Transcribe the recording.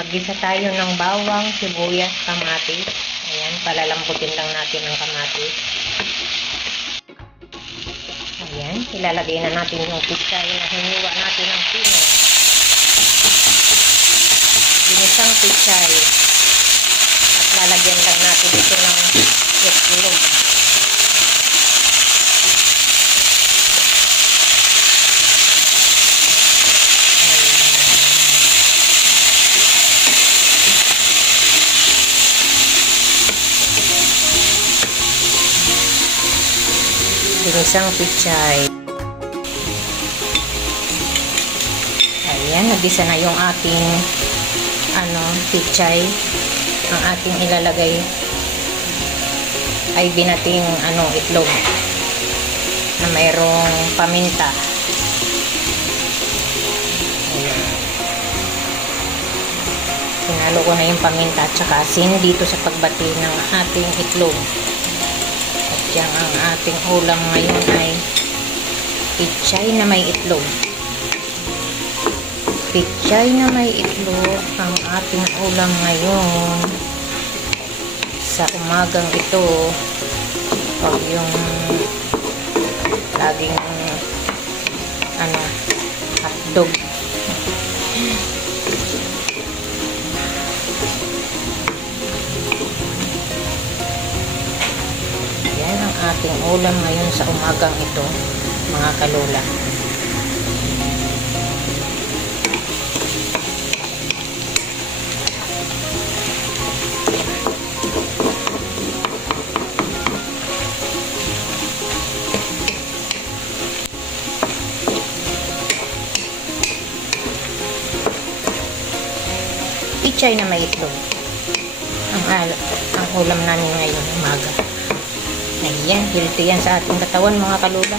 Maggisa tayo ng bawang, sibuyas, kamatis. Ayan, palalambutin lang natin ang kamatis. Ayan, ilalagay na natin yung pichay na hiniwa natin ng pino. Ginisang pichay. At lalagyan lang natin ito ng itlog. Ginisang pichay. Ayan, nagisa na yung ating pichay. Ang ating ilalagay ay binating itlog na mayroong paminta. Ayan. Sinalo ko na yung paminta at saka asin dito sa pagbati ng ating itlog. At yan ang ating ulam ngayon ay pichay na may itlog. Pichay na may itlog ang ating ulam ngayon sa umagang ito. Pag yung laging hotdog. Yan ang ating ulam ngayon sa umagang ito, mga kalula. Pichay na may itlog ang ulam namin ngayong umaga. Ayan, healthy yan sa ating katawan, mga kalula.